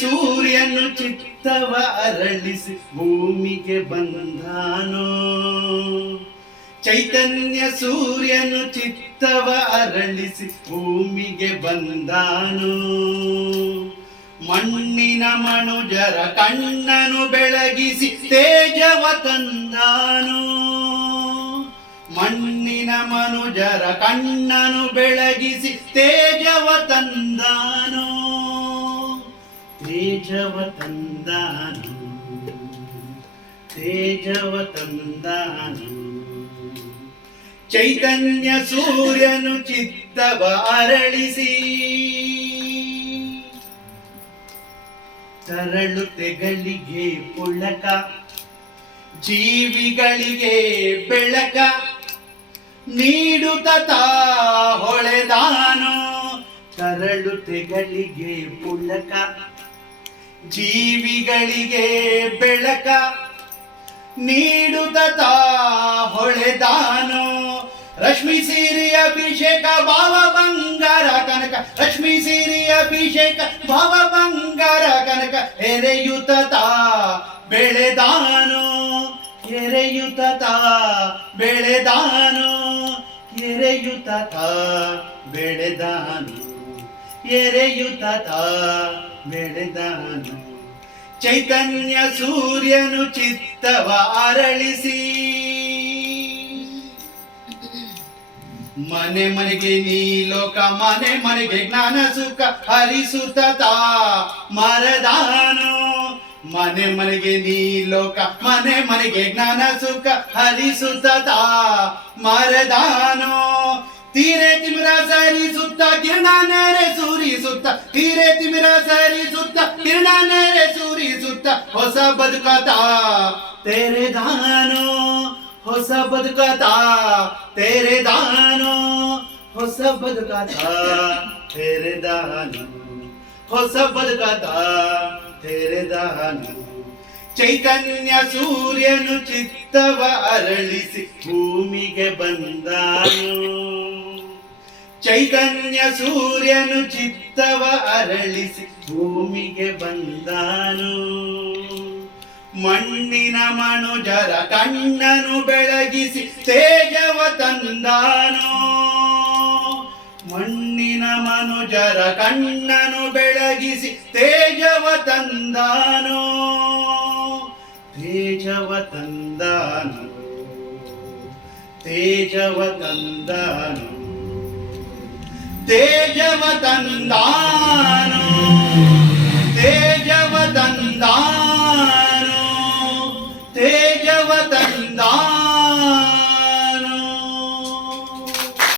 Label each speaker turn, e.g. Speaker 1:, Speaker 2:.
Speaker 1: ಸೂರ್ಯನು ಚಿತ್ತವ ಅರಳಿಸಿ ಭೂಮಿಗೆ ಬಂದಾನೋ? ಚೈತನ್ಯ ಸೂರ್ಯನು ಚಿತ್ತವ ಅರಳಿಸಿ ಭೂಮಿಗೆ ಬಂದಾನೋ? ಮಣ್ಣಿನ ಮನುಜರ ಕಣ್ಣನು ಬೆಳಗಿಸಿ ತೇಜವ ತಂದಾನು? ಮಣ್ಣಿನ ಮನುಜರ ಕಣ್ಣನು ಬೆಳಗಿಸಿ ತೇಜವ ತಂದಾನು? ತೇಜವ ತಂದಾನು. ತೇಜವ ತಂದಾನು. ಚೈತನ್ಯ ಸೂರ್ಯನು ಚಿತ್ತವ ಅರಳಿಸಿ. ತರಳುತೆಗಳಿಗೆ ಪುಳಕ ಜೀವಿಗಳಿಗೆ ಬೆಳಕ, ನೀಡುತ್ತ ತಾ ತರಳು ತೆಗಳಿಗೆ ಪುಳಕ ಜೀವಿಗಳಿಗೆ ಬೆಳಕ ನೀಡುತ್ತ ಹೊಳೆದಾನು ರಶ್ಮಿ ಸಿರಿ ಅಭಿಷೇಕ, ಭಾವ ಬಂಗಾರ ಕನಕ. ರಶ್ಮಿ ಸಿರಿ ಅಭಿಷೇಕ, ಭಾವ ಬಂಗಾರ ಕನಕ. ಎರೆಯುತ್ತ ತಾ ಬೆಳೆದಾನು ಎರೆಯುತ್ತ ತಾ ಬೆಳೆದಾನು ಎರೆಯುತ್ತ ತಾ ಬೆಳೆದಾನು ಎರೆಯುತ್ತ ತಾ ಬೆಳೆದಾನು ಚೈತನ್ಯ ಸೂರ್ಯನು ಚಿತ್ತವ ಅರಳಿಸಿ ಮನೆ ಮನೆಗೆ ನೀ ಲೋಕ ಮನೆ ಮನೆಗೆ ಜ್ಞಾನ ಸುಖ ಹರಿಸುತ್ತ ತಾ ಮರದಾನು ಮನೆ ಮನೆಗೆ ನೀ ಲೋಕ ಮನೆ ಮನೆಗೆ ಜ್ಞಾನ ಸುಖ ಹರಿಸುತ್ತ ತಾ ಮರದಾನು ತೀರೆ ತಿಮಿರ ಸರಿಸುತ್ತ ಕಿರಣ ನೆರೆ ಸೂರಿಸುತ್ತ ತೀರೆ ತಿಮಿರ ಸರಿಸುತ್ತ ಕಿರಣ ನೆರೆ ಸೂರಿಸುತ್ತ ಹೊಸ ಬದುಕತ. ತೇರೆ ದಾನು, ಹೊಸ ಬದುಕತ. ತೇರೆ ದಾನು, ಹೊಸ ಬದುಕತ. ತೇರೆ ದಾನು, ಹೊಸ ಬದುಕತ. ತೇರೆ ದಾನು. ಚೈತನ್ಯ ಸೂರ್ಯನು ಚಿತ್ತವ ಅರಳಿಸಿ ಭೂಮಿಗೆ ಬಂದಾನು. ಚೈತನ್ಯ ಸೂರ್ಯನು ಚಿತ್ತವ ಅರಳಿಸಿ ಭೂಮಿಗೆ ಬಂದಾನು. ಮಣ್ಣಿನ ಮನುಜರ ಕಣ್ಣನು ಬೆಳಗಿಸಿ ತೇಜವ ತಂದಾನು. ಮಣ್ಣಿನ ಮನುಜರ ಕಣ್ಣನು ಬೆಳಗಿಸಿ ತೇಜವ ತಂದಾನು. ತೇಜವ ತಂದಾನು. ತೇಜವ ತಂದಾನು. ತೇಜವ ತಂದಾನು.